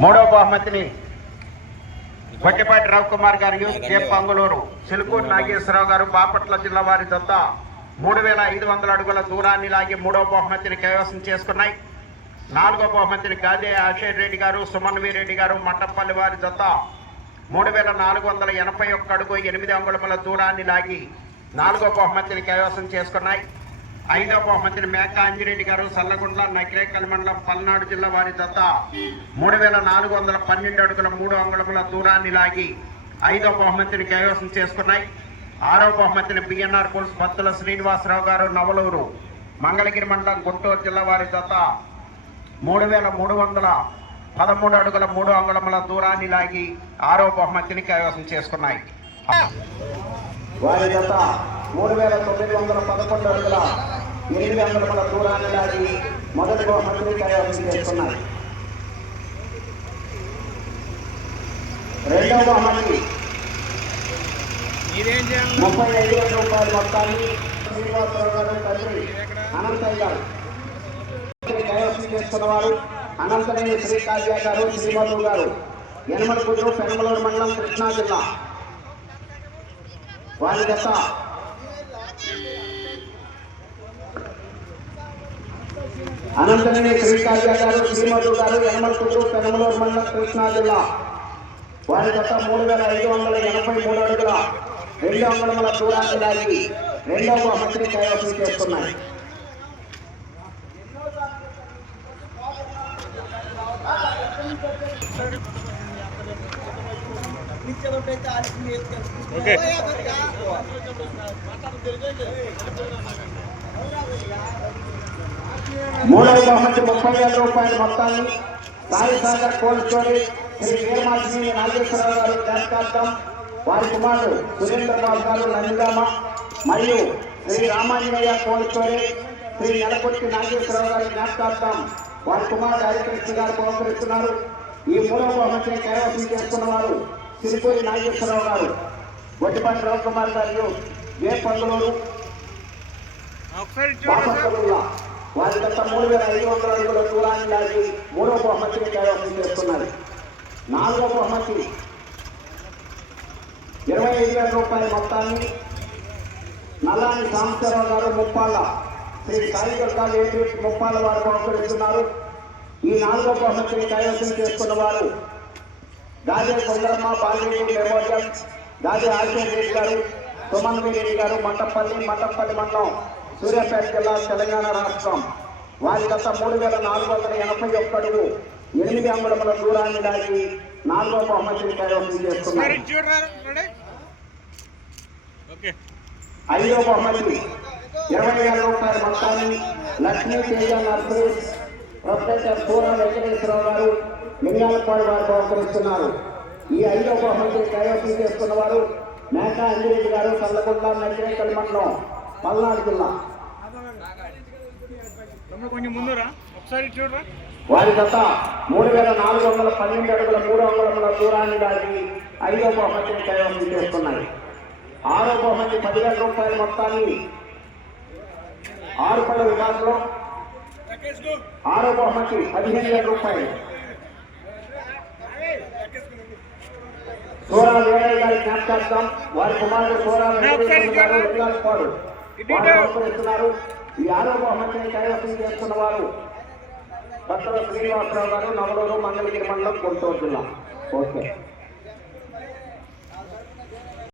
మూడో బహుమతిని గొట్టిపాటి రవికుమార్ గారు కేప్ పంగులూరు సిలుకూరు నాగేశ్వరరావు గారు బాపట్ల జిల్లా వారి జత మూడు వేల ఐదు వందల అడుగుల దూరాన్ని లాగి మూడో బహుమతిని కైవసం చేసుకున్నాయి. నాలుగో బహుమతిని గాదే ఆశయ్ రెడ్డి గారు సుమన్ రెడ్డి గారు మట్టపల్లి వారి జత మూడు వేల నాలుగు వందల ఎనభై ఒక్క అడుగు ఎనిమిది అంగుళముల దూరాన్ని లాగి నాలుగో బహుమతిని కైవసం చేసుకున్నాయి. ఐదో బహుమతిని మేక అంజిరెడ్డి గారు సల్లగుండ్ల నకిరేకల్ మండలం పల్నాడు జిల్లా వారి జత మూడు వేల నాలుగు వందల పన్నెండు అడుగుల మూడు అంగుళముల దూరాన్ని లాగి ఐదో బహుమతిని కైవసం చేసుకున్నాయి. ఆరో బహుమతిని బిఎన్ఆర్ పుల్స్ బత్తుల శ్రీనివాసరావు గారు నవలూరు మంగళగిరి మండలం గుంటూరు జిల్లా వారి జత మూడు వేల మూడు వందల పదమూడు అడుగుల మూడు అంగుళముల దూరాన్ని లాగి ఆరో బహుమతిని కైవసం చేసుకున్నాయి. వారి జత మూడు వేల తొమ్మిది వందల పదకొండు అడుగుల ఎనిమిది అంగుళముల దూరాన్ని దాటి మొదటి బహుమతిని కైవసం చేసుకున్నారు రెండవ బహుమతి ముప్పై ఐదు వేల రూపాయల మొత్తాన్ని శ్రీనివాసరావు గారు తండ్రి అనంతయ్య గారు కైవసం చేసుకున్నవారు అనంతనేని శ్రీకావ్య గారు శ్రీమధు గారు యనమలపుట్టు పెనమలూరు మండలం కృష్ణా జిల్లా వారి దశ అనంతనేని శ్రీకావ్య గారు శ్రీమధు గారు యనమలపుట్టు పెనమలూరు మండలం కృష్ణా జిల్లా. వారి గత మూడు వేల ఐదు వందల ఎనభై మూడు అడుగుల రెండు అంగుళముల దూరాన్ని లాగి రెండవ మంత్రి కైవసం చేస్తున్నాయి. ఓకే. మూడవ బహుమతి ముప్పై వేల రూపాయల మొత్తాన్ని సాయి సాగర్ కోల్డ్ స్టోరేజ్ శ్రీ వీరమాశ్రీ నాగేశ్వరరావు గారు జ్ఞాపకార్థం వారి కుమారుడు సురేంద్ర బాబు గారు నందిగామ మరియు శ్రీ రామాంజనేయ కోల్డ్ స్టోరేజ్ శ్రీ నెలకొట్టి నాగేశ్వరరావు గారి జ్ఞాపకార్థం వారి కుమారుడు హరికృష్ణ గారు బహుకరిస్తున్నారు. ఈ మూడవ బహుమతిని కైవసం చేసుకున్న వారు సిరిపూరి నాగేశ్వరరావు గారు. వడ్డిపాటి రవికుమార్ గారు ఏ పంగులూరు ఒకసారి వారి గత మూడు వేల ఐదు వందల అడుగుల దూరాన్ని దాటి మూడవ బహుమతిని కైవసం చేస్తున్నారు నాలుగవ బహుమతి. ఇరవై ఐదు వేల రూపాయల మొత్తాన్ని నల్లాని సాంబశివరావు గారు ముప్పాళ్ళ శ్రీ సాయి దుర్గాలు లేటి ముప్పాళ్ళ వారు బహుకరిస్తున్నారు. ఈ నాలుగో బహుమతిని కైవసం చేసుకున్న వారు గాజే సుందరమ్మ బాలిరెడ్డి మెమోరియల్ గాజే ఆశయ రెడ్డి గారు సుమన్ రెడ్డి గారు మట్టపల్లి మట్టపల్లి మండలం. సూర్యాపేట జిల్లా తెలంగాణ రాష్ట్రం. వారి గత మూడు వేల నాలుగు వందల ఎనభై ఒక్క అడుగు ఎనిమిది అంగుళముల దూరాన్ని దాగి నాలుగో బహుమతిని కైవసం చేస్తున్నారు ఐదో బహుమతి ఇరవై వేల రూపాయల మొత్తాన్ని లక్ష్మీ తేజ నర్సరీస్ ప్రొఫెసర్ సూర వెంకటేశ్వరరావు గారు లింగాలపాడు వారు బహుకరిస్తున్నారు. ఈ ఐదో బహుమతిని కైవసం చేస్తున్న వారు మేకా అంజిరెడ్డి గారు చల్లగుండ నకిరేకల్ మండలం పల్నాడు జిల్లా. కొంచెం ముందురా. ఒకసారి చూడరా. వారి గత మూడు వేల నాలుగు వందల పన్నెండు అడుగుల మూడు అంగుళముల దూరాన్ని దాటి ఐదో బహుమతిని కైవసం చేస్తున్నాయి. ఆరో బహుమతి పదివేల రూపాయల మొత్తాన్ని ఆరు పళ్ళ విభాగంలో ఆరో బహుమతి పదిహేను వేల రూపాయలు. సోరా వేరయ్య గారి జ్ఞాపకార్థం వారి కుమారుడు సోరా వెంకటేశ్వర గారు వారు బహుకరిస్తున్నారు ఈ ఆరో బహుమతిని కైవసం చేస్తున్న వారు భక్తుల శ్రీనివాసరావు గారు నవలూరు మంగళగిరి మండలం గుంటూరు జిల్లా. ఓకే.